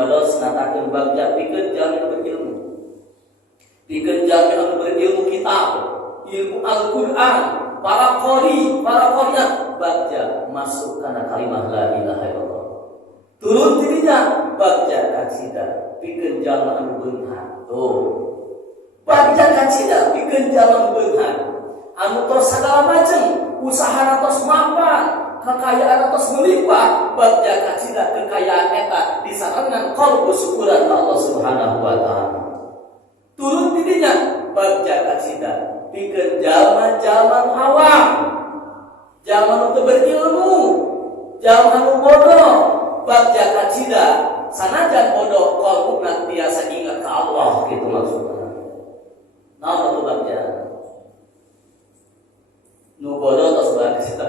ibadah natakeun bagja pikeun jalmi berilmu. Pikeun jalmi anu berilmu kitab, ilmu Al-Qur'an, para qori, para qoriat bagja masuk kana kalimah la ilaha illallah. Turun tidinya bagja kacida pikeun jalmi anu beunghar. Tuh. Bagja kacida pikeun jalmi beunghar. Anu tos sagala macem usaha tos mapan, kekayaan tos melimpah, bagja kacida kekayaan eta disarangan qalbu syukuran Allah Subhanahu wa taala. Turun tidinya bagja kacida pikeun jalma-jalma awam, jalma nu teu berilmu, jalma nu bodoh, bagja kacida sanajan bodoh qalbuna tiasa ingat ka Allah kitu maksudna. Naon atuh bagja? Nu bodoh tos bagja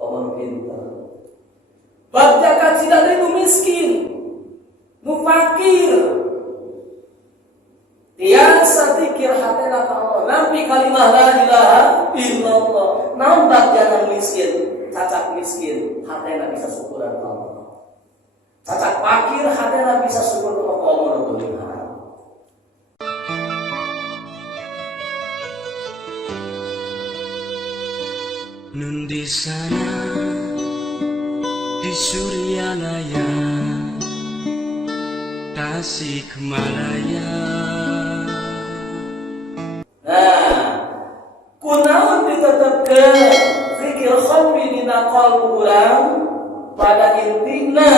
komo pintar. Bagja kacida nu miskin, nu fakir. Tiasa zikir hatena ka Allah, nampi kalimah la ilaha illallah. Naon bagja nu miskin, cacat miskin, hatena bisa syukuran ka Allah. Cacat fakir, hatena bisa syukur ka Allah nu beunghar. Nun di sana di Suryanaya, Tasikmalaya. Nah, kunaon ditetepkeun zikir khamri dina qalbu urang pada intina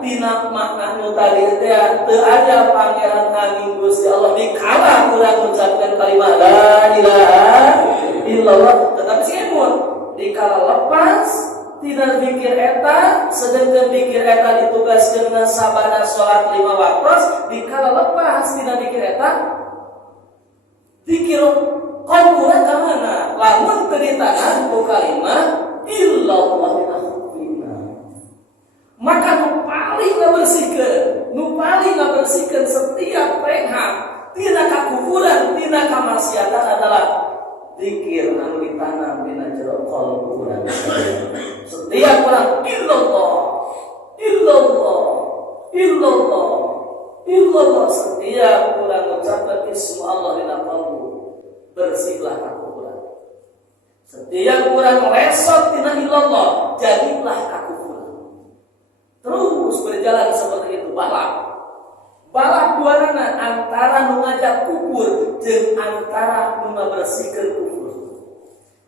tina makna nu tadi teh teu aya pangeran agung Gusti Allah dikala urang ngucapkeun kalimat la ilaha illallah, tetapi sieun dikala lepas tina zikir eta, sedengkeun zikir eta ditugaskeun sabada salat 5 waktos, dikala lepas tina zikir eta zikir qalbuna ka mana? Lamun teu ditahan ku kalimat illallah minahufina. Maka nu paling ngabersihkeun setiap renghat tina kakufuran, tina kamaksiatan adalah zikir anu ditanam dina jero qalbu urang. Setiap orang illallah, illallah, illallah, illallah. Setiap orang mengucapkan ismu Allah dina qalbu, bersihlah kakufuran. Setiap orang resot dina illallah, jadilah kakufuran. Terus berjalan seperti itu balap duanana antara nu ngajak kufur jeung antara nu ngabersihkeun kufur.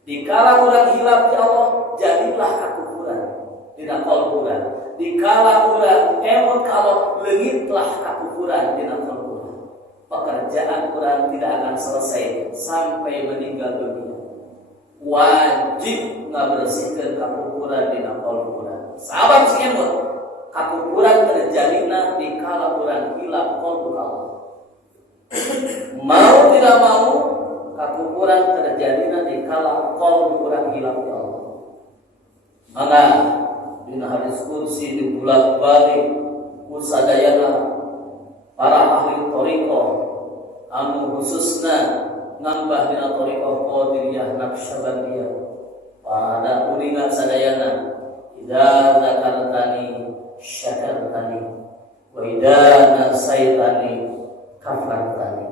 Dikala urang hilap di Allah, jadilah kakufuran dina qalbu urang. Dikala urang emot ka Allah, leungitlah kakufuran dina qalbu urang. Pekerjaan urang tidak akan selesai sampai meninggal dunia. Wajib ngabersihkeun kakufuran dina qalbu urang. Sabab si emot kakufuran terjadina dikala urang hilap qalbu Allah. Mau tidak mau kakufuran terjadina dikala qalbu urang hilap di Allah. Maka dina hadis kursi dibulak-balik kusadayana para ahli thariqah anu khususna ngambah dina thariqah Qadiriyah Naqsyabandiyah. Pada uningan sadayana idza zakartani syakartani wa idza nasaitani kafartani.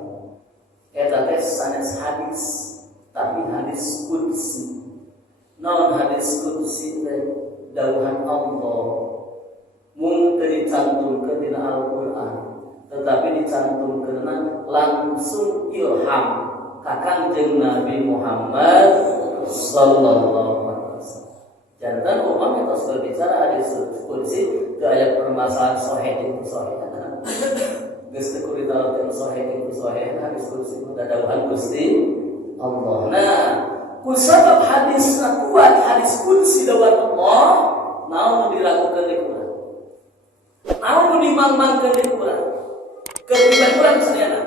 Eta teh sanes hadis, tapi hadis qudsi. Naon hadis qudsi teh? Dawuhan Allah mun teu dicantumkeun dina Al-Qur'an, tetapi dicantumkeun langsung ilham ka Kangjeng Nabi Muhammad sallallahu alaihi wasallam. Jantan umam yang terus berbicara hadis qudsi teu aya permasalahan sahih jeung sahih. Geus teu kudu ditarokeun sahih jeung sahih, hadis qudsi teh dawuhan Gusti Allah. Nah, kusabab hadisna kuat, hadis qudsi dawuhan Allah, naon diragukeun di urang. Naon dimangmangkeun di urang. Kebutuhan urang sadayana.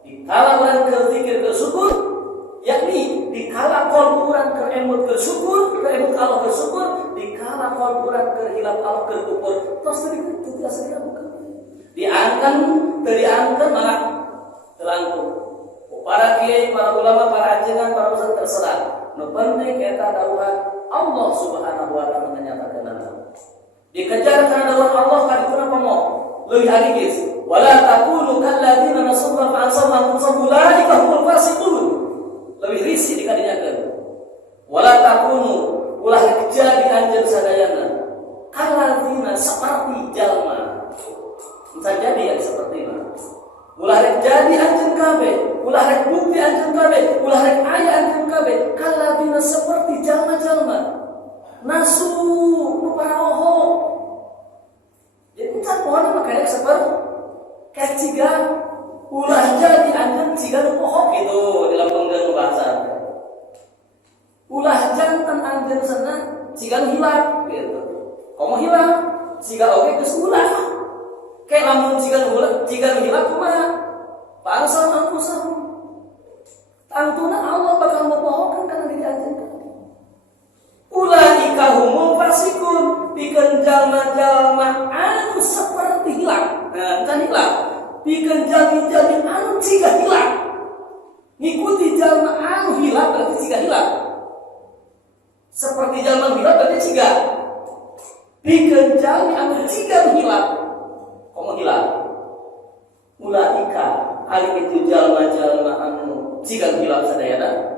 Dikala urang keur zikir keur syukur, yakni dikala qalbu urang keur emut keur syukur, keur emut Allah keur syukur, dikala qalbu urang keur hilap Allah keur kufur, tos teu tiasa diragukeun. Diangkan malah terangkum. Para kiai, para ulama, para ajengan, para ustaz terserah. Nu penting eta dawuhan Allah Subhanahu wa taala menyatakeun. Dikejar kana dawuhan Allah kana pomo. Leuwih harigis, wala takunu kalladzina nasullaha fa ansahum anfusahum ulaika humul fasiqun. Leuwih risi dikadinyakeun. Wala takunu ulah jadi anjeun sadayana kalladzina seperti jalma. Bisa jadi yang seperti mana? Ulah rek jadi anjeun kabeh, ulah rek bukti anjeun kabeh, ulah rek aya anjeun kabeh kalladzina seperti jalma-jalma nasu nu paraoho. Jadi kan pohonnya makanya seperti kayak ciga ulah jadi anjeun ciga nu poho gitu dalam penggeun bahasa. Ulah jantan anjeun sana ciga nu hilang gitu. Komo hilang ciga oge geus ulah. Kayak lamun ciga nu hilang kumaha? Pangsal angkusah. Tantuna Allah bakal mempohokeun kana diri anjeun. Ulaika humul fasikun, pikeun jalma-jalma anu seperti hilang. Nah, can hilang. Pikeun jalmi-jalmi anu ciga hilang. Ngikuti jalma anu hilang berarti ciga hilang. Seperti jalma hilang berarti ciga. Pikeun jalmi anu ciga hilang. Komo hilang. Ulaika ari itu jalma-jalma anu ciga hilang sadayana.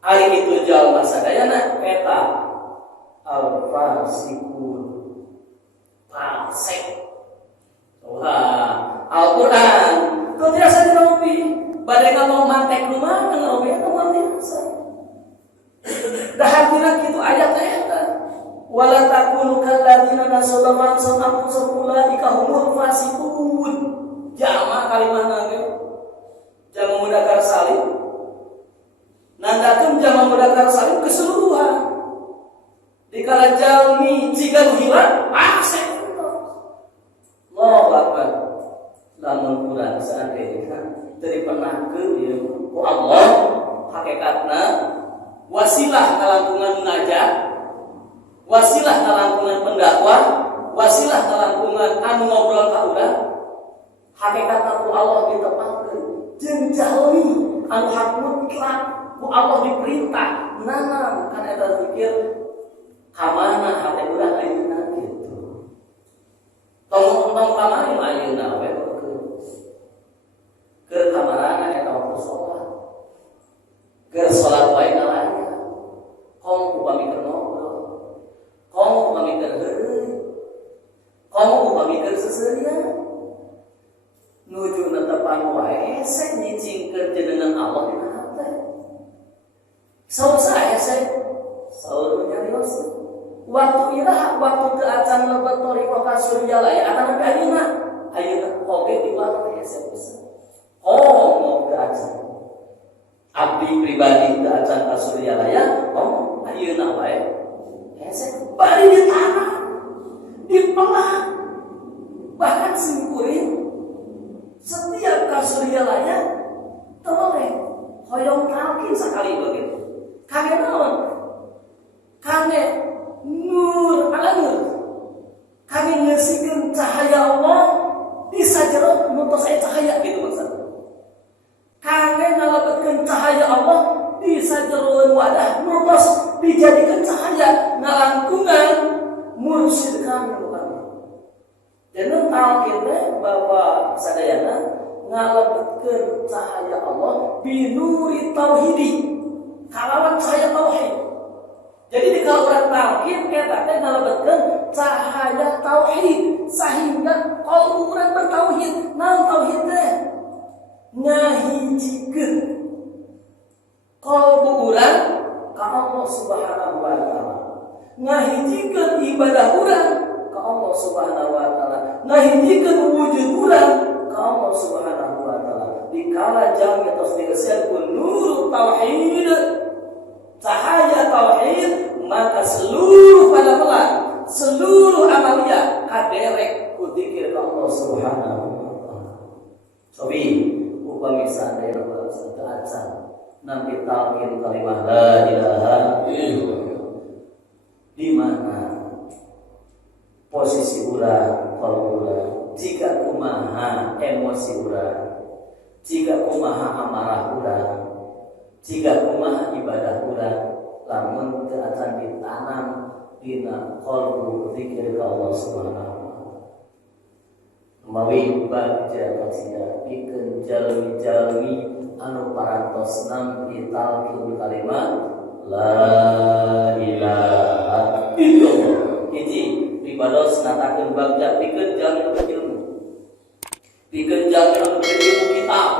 Ari itu jalma sadayana eta al-fasikun, fasik. Wah, Al-Qur'an teu tiasa dirobi, bade mau mantek rumah ngarobi eta mah tiasa. Dahatina kitu ayat eta. Wala takunu kalladzina nasallamu anfusahum ulaika humul fasikun. Jalma kalimahna ge jalma mudzakkar salim. Nandakeun jalma mudzakkar salim keseluruhan. Dikala jalmi ciga nu hilang, asep. Allahu Akbar. Lamun urang saantena teu dipernakeun ieu ku Allah, hakikatna wasilah kalangkungan munajat, wasilah kalangkungan pendakwah, wasilah kalangkungan anu ngobrol ka urang. Hakikatna ku Allah ditepakeun jeung jalmi anu hak mutlak ku Allah diperintah nanam kan eta zikir kamana hate urang ayeuna kitu. Tong kamari ayeuna we keur kamarana eta waktu salat. Keur salat wae ngalaya. Kong upami keur ngobrol. Kong upami keur heureuy. Kong upami keur seuseureun. Nuju netepan wae hese nyicingkeun jenengan Allah di hate. Saur saya saur nyarios waktu iraha waktu teu acan lebet thariqah ka Suryalaya akan nabi ayeuna oge di waktu hese bisa mau teu acan abdi pribadi teu acan ka Suryalaya ayeuna wae hese bari di tanah dipelah bahkan simkuring setiap ka Suryalaya toleh hoyong talkin sakali begitu. Kage naon? Kage nur ala nur. Kage ngeusikeun cahaya Allah di sajero nutos aya cahaya gitu maksudna. Kage ngalebetkeun cahaya Allah di sajeroeun wadah nutos dijadikeun cahaya ngalangkungan mursyid kami bukan. Jeneng talqin teh Bapak sadayana ngalebetkeun cahaya Allah binuri tauhidi. Kalawan cahaya tauhid. Jadi di kalau orang talqin kita teh ngalebetkeun cahaya tauhid sehingga qalbu urang bertauhid. Naon tauhid teh? Ngahijikeun qalbu urang ka Allah Subhanahu wa taala. Ngahijikeun ibadah urang ka Allah Subhanahu wa taala. Ngahijikeun wujud urang ka Allah Subhanahu wa taala. Dikala jam tos digeuskeun nur tauhid, cahaya tauhid, maka seluruh padamelan, seluruh amalia kaderek ku dzikir ka Allah Subhanahu wa taala. Sobi upami sadaya urang teu acan nampi talqin kalimah la ilaha illallah. Di mana posisi urang, qalbu urang, jika kumaha emosi urang, jika kumaha amarah urang, jika kumaha ibadah urang, lamun teu acan ditanam dina qalbu zikir ka Allah Subhanahu wa taala. utawi bagja kacida pikeun jalmi-jalmi anu parantos nampi talqin kalimat la ilaha illallah. Hiji pibados natakeun bagja pikeun jalmi anu ilmu, pikeun jalmi anu ilmu kitab,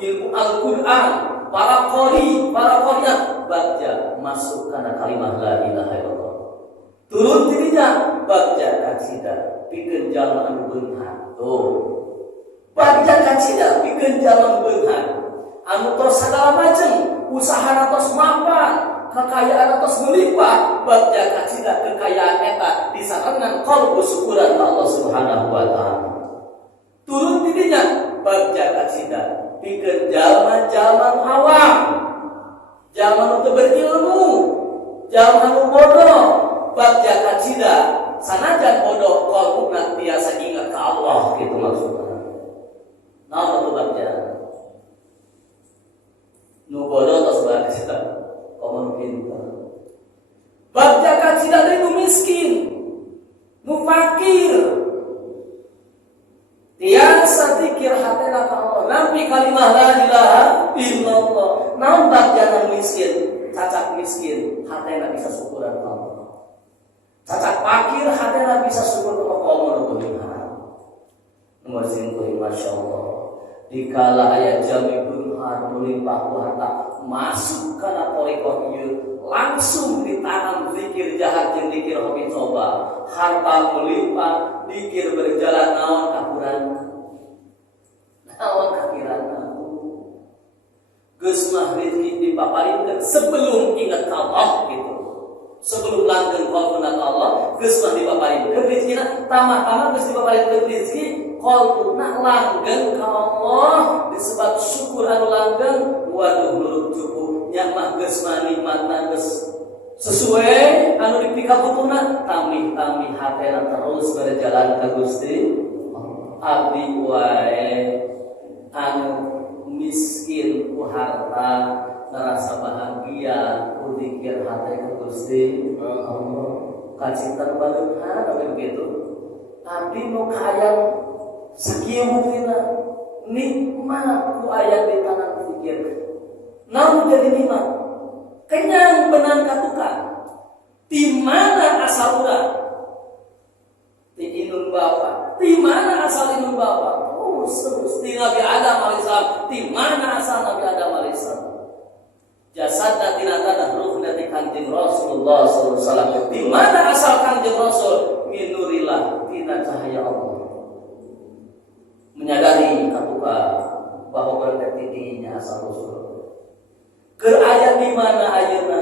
ilmu Al-Qur'an, para qori, para qoriah bagja masuk kana kalimat la ilaha illallah. Turun dirinya bagja kacida pikeun jalma anu beunghar. Tuh. Bagja kacida pikeun jalma beunghar. Anu tos sagala macem, usaha tos mapan, kekayaan tos melimpah, bagja kacida kekayaan eta disarengan qalbu syukuran Allah Subhanahu wa taala. Turun dirinya bagja kacida pikeun jalma-jalma awam, jalma anu teu berilmu, jalma anu bodoh, bagja kacida sanajan bodoh qalbuna tiasa ingat ka Allah gitu maksudna. Naon atuh bagja? Nu bodoh tos bagja, komo pintar. Bagja kacida teh nu miskin, nu fakir. Tiasa zikir hatena ka Allah, nampi kalimah la ilaha illallah. Naon bagja nu miskin, cacat miskin, hatena bisa syukuran ka Allah. Cacat fakir hatena bisa syukur ka Allah Subhanahu. Nomor 5 masyaallah. Dikala aya jami beunghar melimpah ku harta masuk kana torikoh ieu langsung ditanam zikir jahat jeung zikir hobi coba. Harta melimpah zikir berjalan naon kakuran. Naon kakirana. Geus mah rezeki dipaparinkeun sebelum ingat ka Allah gitu. Sebelum langgeng qalbuna ka Allah, geus mah dipaparinkeun rezekina, tamah-tamah geus dipaparinkeun rezeki, qalbuna langgeng ka Allah disebab syukur anu langgeng, waduh nurut cukup nya mah geus mah nikmatna geus sesuai anu dipikabutuhna, tamih-tamih hatena terus berjalan ka Gusti. Abdi wae anu miskin ku harta ngerasa bahagia ku zikir hati ka Gusti Allah. Kacinten beunghar begitu. Abdi nu kaayang sakieu mungkinna nikmat ku aya di tanah zikir. Namun jadi nikmat. Kenyang benang katukan. Di mana asal urang? Di indung bapa. Di mana asal indung bapa? Terus di Nabi Adam alaihissalam. Di mana asal Nabi Adam alaihissalam? Jasadna tina tanah, ruhna ti Kanjeng Rasulullah sallallahu alaihi wasallam. Di mana asal Kanjeng Rasul? Min nurillah, tina cahaya Allah. Menyadari katuka bahwa berarti dirinya asal Rasul. Keur aya di mana ayeuna?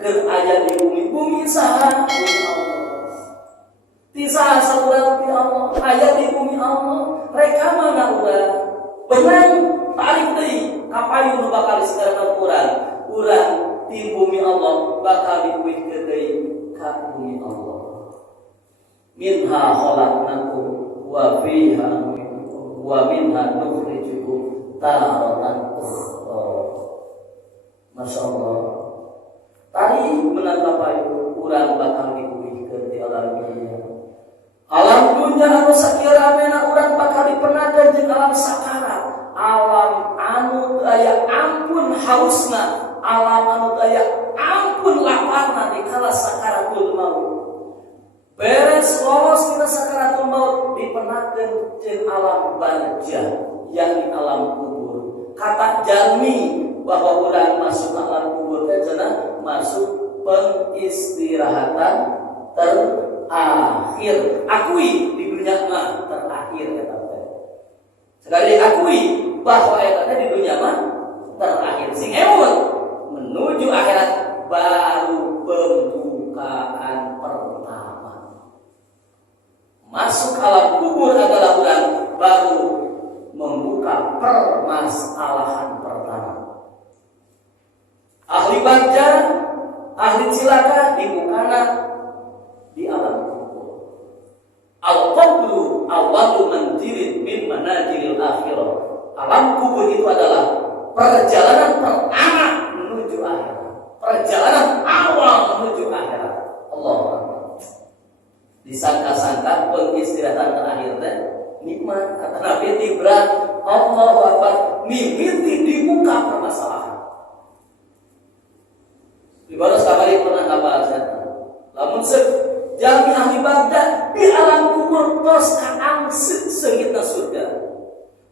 Keur aya di bumi saha? Bumi Allah. Ti saha saurang ti Allah? Aya di bumi Allah. Reka mana urang? Benang tarik deui kapayun nu bakal disegerakan urang di bumi Allah bakal diuihkeun deui ka bumi Allah. Minha khalaqnakum wa fiha wa minha nukhrijukum taratan ukhra. Masya Allah. Tadi menangkap ayu urang bakal diuihkeun di alam dunia. Alam dunia anu sakieu ramena urang bakal dipenakeun jeung alam sakara. Alam anu aya ampun hausna, alam anu aya ampun laparna di kala sakaratul maut. Beres lolos tina sakaratul maut dipenakeun jeung alam barzah, yakni alam kubur. Kata jalmi bahwa urang masuk alam kubur teh cenah masuk pengistirahatan terakhir. Akui di dunia mah terakhir eta teh. Sekali akui bahwa eta teh di dunia mah terakhir. Sing emun menuju akhirat baru pembukaan pertama. Masuk alam kubur adalah urang baru membuka permasalahan pertama. Ahli bagja, ahli cilaka dibukana di alam kubur. Al-qabru awwalu manzilin min manazilil akhirah. Alam kubur itu adalah perjalanan pertama menuju akhirat. Perjalanan awal menuju akhirat. Allah. Disangka-sangka pengistirahatan terakhir teh nikmat kata Nabi berat Allah Akbar mimiti di muka permasalahan. Ibarat sekali pernah ngabal setan. Lamun jami ahli Baghdad di alam kubur tos kaangsit seungitna surga.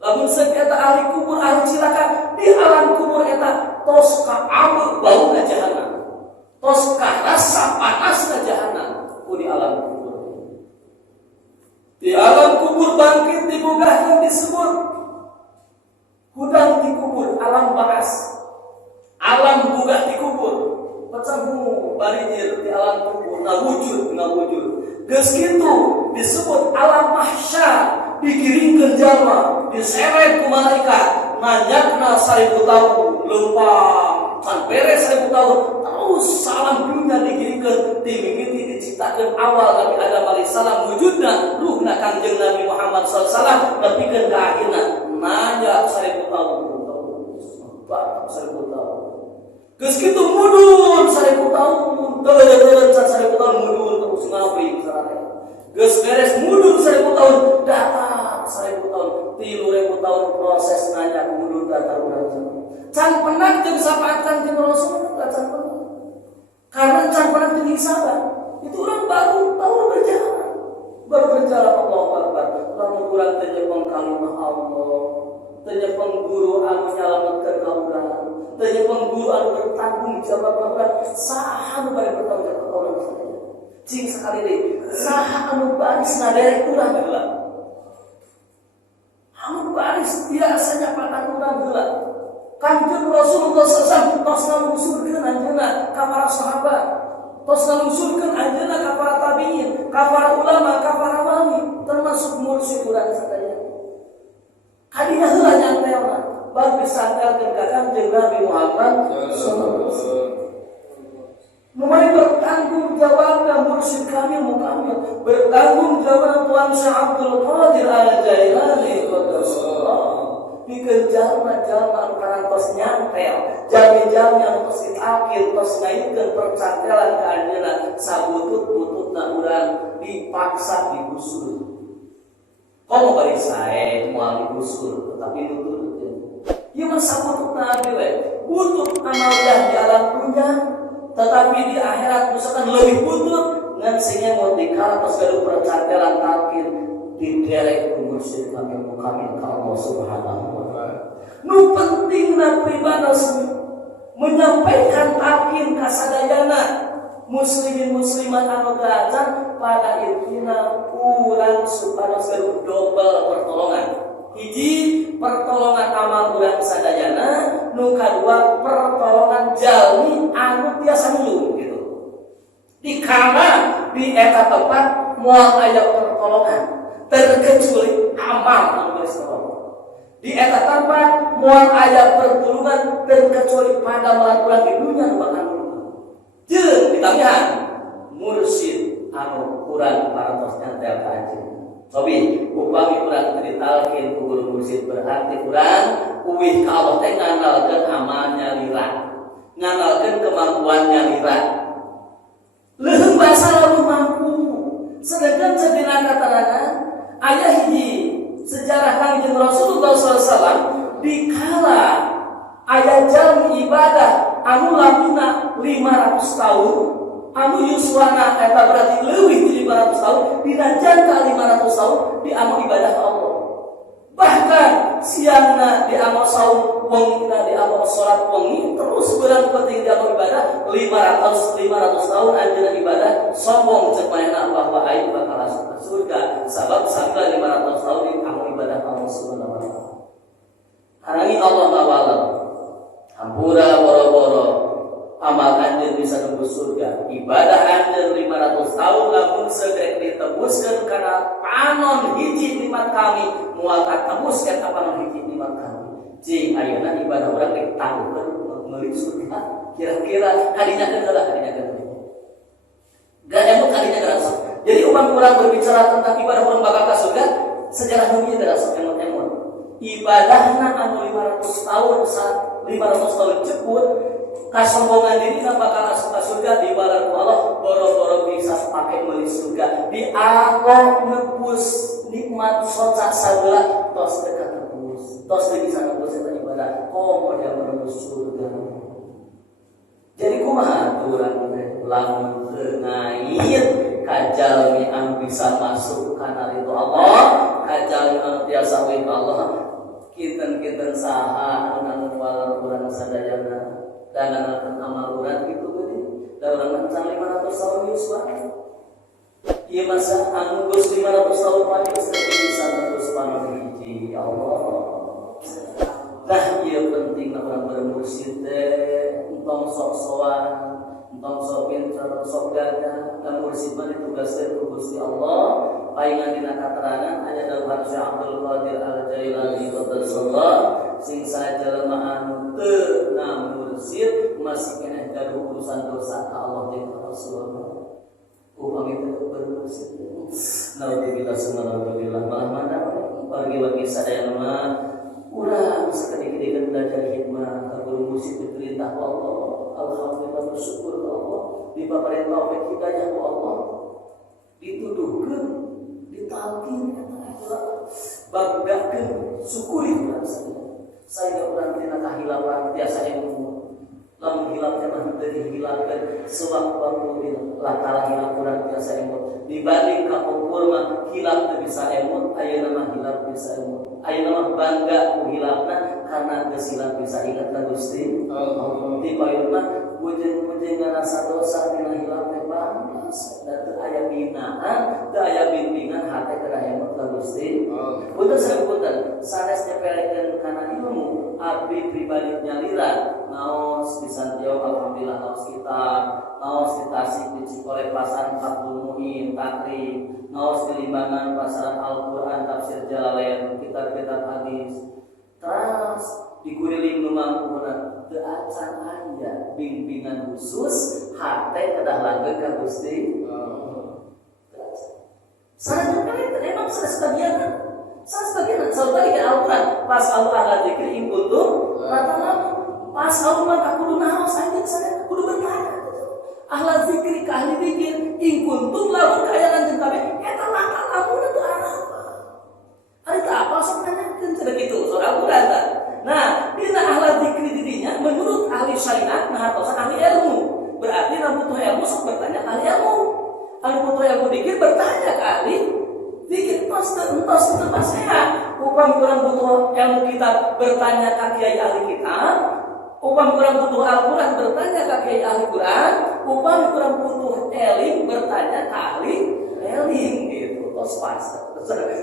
Lamun eta ahli kubur ahli cilaka di alam kubur eta tos kaambeuk bauna jahanam. Tos rasa panasna jahanam di alam kubur. Di alam kubur bangkit dibogahkeun disebut hudang di kubur, alam bahas. Alam bugah di kubur. Pacamu barijir di alam kubur ngawujud. Geus kitu disebut alam mahsyar, digiringkeun jalma, diseret ku malaikat, nanjakna 1000 tahun, leumpang can beres 1000 tahun, terus salam dunia digiringkeun ti mimiti diciptakeun awal Nabi Adam alaihissalam wujudna ruhna Kangjeng Nabi Muhammad sallallahu alaihi wasallam nepikeun ka akhirna nanjak 1000 tahun. 1000 tahun. Geus kitu mudun 1000 tahun, teureun 1000 tahun mudun terus ngabri sareng. Geus beres mudun 1000 tahun, datang 1000 tahun, 3000 tahun proses nanya mudun datang urang. Can penak jeung sapaatkan jeung Rasul can penak. Karena can penak jeung sahabat, itu orang baru berjalan. Baru berjalan Allahu Akbar. Lamun urang teh nyepeng kalimah Allah, teh nyepeng guru anu nyalametkeun ka urang. Tanya pengguru anu bertanggung jawab bahwa saha anu bari bertanggung jawab ka urang sadaya. Cing sakali deui, saha anu baris ngaderek urang heula. Anu baris biasanya patang urang heula. Kanjeng Rasulullah SAW tos ngalungsurkeun anjeunna ka para sahabat, tos ngalungsurkeun anjeunna ka para tabiin, ka para ulama, ka para wali, termasuk mursyid urang sadaya. Kadinya heula nyantelna baru disantelkeun ka Kanjeng Nabi Muhammad sallallahu alaihi wasallam. Mulai bertanggung jawabnya mursyid kami mukamil, bertanggung jawab Tuan Syekh Abdul Qadir Al-Jailani qaddasallahu. Pikeun jalma-jalma anu karantos nyantel, jami-jami anu tos ditakir, tos ngaitkeun percantelan ka anjeunna sabutut-bututna urang dipaksa digusur. Komo bari sae moal digusur tetapi nutut. Ieu mah sabututna abdi we, butut amaliyah di alam dunya, tetapi di akhirat misalkan lebih butut ngan singemot dikala tos gaduh percantelan takir diderek ku mursyid kami mukamil ka Allah Subhanahu wa taala. Nu pentingna pribadi menyampaikan takir ka sadayana muslimin muslimat anu gajan pada intina urang supados gaduh dobel pertolongan. Hiji pertolongan amal urang sadayana, nu kadua pertolongan jalmi anu tiasa nulung gitu. Dikana di eta tempat moal aya pertolongan terkecuali amal anu geus tolong. Di eta tempat moal aya pertulungan terkecuali pada urang di dunya nu bakal nulung. Jeung ditamihan mursyid anu urang parantos nyantel ka anjeun. Sobi, upami urang teu ditalkin ku guru mursyid berarti urang uwih ka Allah teh nganalkeun amalnya lirah. Nganalkeun kemampuannya lirah. Leuheung basa lamun mampu. Sedangkan sadina katarangan aya hiji sejarah Kanjeng Rasulullah SAW dikala aya jalmi ibadah anu lamina 500 tahun. Anu yuswana eta berarti leuwih ti 500 tahun, dina jangka 500 tahun di amal ibadah Allah. Bahkan siangna di amal saum, wengina di amal salat wengi, terus berang penting di amal ibadah 500 tahun anjeunna ibadah sombong cek manehna bahwa aing bakal masuk surga sabab sampai 500 tahun di amal ibadah Allah Subhanahu wa taala. Harangi Allah ngawala. Hampura boro-boro amal anjeun bisa nembus surga. Ibadah anjeun 500 tahun lamun segrek ditebuskeun kana panon hiji nikmat kami moal katebus eta panon hiji nikmat kami. Jeung ayeuna ibadah urang ditangguhkeun meuli surga. Kira-kira kadinyakeun heula kadinyakeun. Gademut kadinyakeun rasa. Jadi umpama urang berbicara tentang ibadah urang bakal ka surga, sejarah dunia teh rasa emot-emot. Ibadahna anu 500 tahun 500 tahun ceput kasombongan diri bakal masuk ke surga di balar Allah boro-boro bisa pakai meuli surga di anggo nebus nikmat soca sabelah tos dekat tebus, tos di sana tebus eta ibadah, komo dia menembus surga. Jadi kumaha aturan teh lamun teu ngait kajalmi anu bisa masuk kana ridho Allah, kajalmi anu tiasa wih Allah, kinten-kinten saha anu ngaluar urang sadayana dan anu amal urang kitu geuning. Da urang can 500 tahun yuswa. Ieu masa anu geus 500 tahun panjang bisa terus panon hiji Allah. Nah, ieu penting urang bermursyid teh entong sok sowan, entong sok pinter, sok gagah, dan mursyid mah ditugaskeun ku Gusti Allah. Paingan dina katerangan aya dawuhan Syekh Abdul Qadir Al-Jailani qaddasallah, sing sajelema anu teu ngamursyid masih keneh gaduh urusan dosa ka Allah jeung Rasulullah. Upami teu bermursyid. Naudzubillah subhanallah malah mana bagi sadayana mah urang sakadikit belajar hikmah ka guru mursyid diperintah ku Allah. Alhamdulillah bersyukur ke Allah dibapari taufik hidayah ku Allah. Dituduhkeun, ditalkin banggakeun, syukuri urang saya urang tina kahilapan tiasa ilmu. Lamun hilap teh mah teu dihilangkeun sewaktu lakala hilap urang tiasa ilmu. Dibanding ka ukur mah hilap teu bisa ilmu, ayeuna mah hilap bisa ilmu. Ayeuna mah bangga ku hilapna karena geus hilap bisa ingat ka Gusti Allah. Di payun mah bujeng-bujeng rasa dosa dina hilap teh panas. Da teu aya binaan, teu aya bimbingan hate kana ilmu ka Gusti. Punten sarepunten, sanes nyepelekeun kana ilmu, abdi pribadi nyaliran naos di Santiago alhamdulillah naos kita, naos di Tasik di Cikole pasaran Fathul Muin takrim, naos di Limbangan pasaran Al-Qur'an tafsir Jalalain, kitab-kitab hadis. Terus dikuliling nu mampuna teu acan aya bimbingan khusus hate kedah langgeng ka Gusti. Sareng kali emang sebagian sebagian Al-Qur'an pas Allah dzikir in kuntum rata pas Allah mah kudu naos anjeun sadaya kudu bertanya. Ahla zikri ka ahli zikir in kuntum lamun kaya lanjeun kabeh eta maka lamun teu arah. Ari teu apa sok nanyakeun cenah kitu surah Al-Qur'an ta. Nah, dina ahla zikri didinya menurut ahli syariat nah hartosan ahli ilmu. Berarti lamun butuh ilmu sok bertanya ahli ilmu. Anu butuh ilmu zikir bertanya ka ahli zikir tos teu pasehat. Upam urang butuh ilmu kitab bertanya ka kiai ahli kitab. Upam kurang butuh Al-Quran bertanya ke kiai ahli Quran, upam kurang butuh eling bertanya ke ahli eling gitu. Tos pas.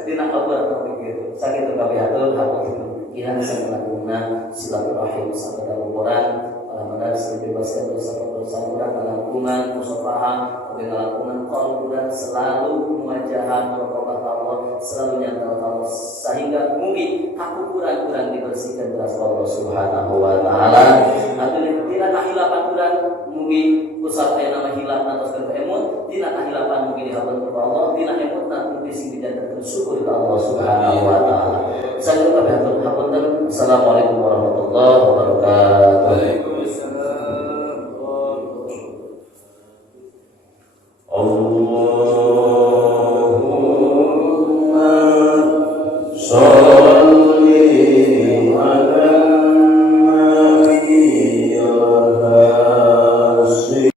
Dina Al-Quran begitu. Sakitu kabeh atur hatur. Ina salamuna silaturahim sabda Al-Quran, alhamdulillah bebaskan dosa-dosa urang ngalampungan musafaha, ngalampungan qalbu dan selalu muajahan kepada Allah, selalu nyata Allah sehingga mungkin kakukuran-kuran dibersihkan beras Allah Subhanahu wa taala. Atuh dina kahilapan urang mungkin usah aya nama hilap atas kana emot, dina kahilapan mungkin dihapan ku Allah, dina emot mungkin sing dijantan syukur ka Allah Subhanahu wa taala. Salam kabeh hapunten. Assalamualaikum warahmatullahi wabarakatuh. Waalaikumsalam. Allah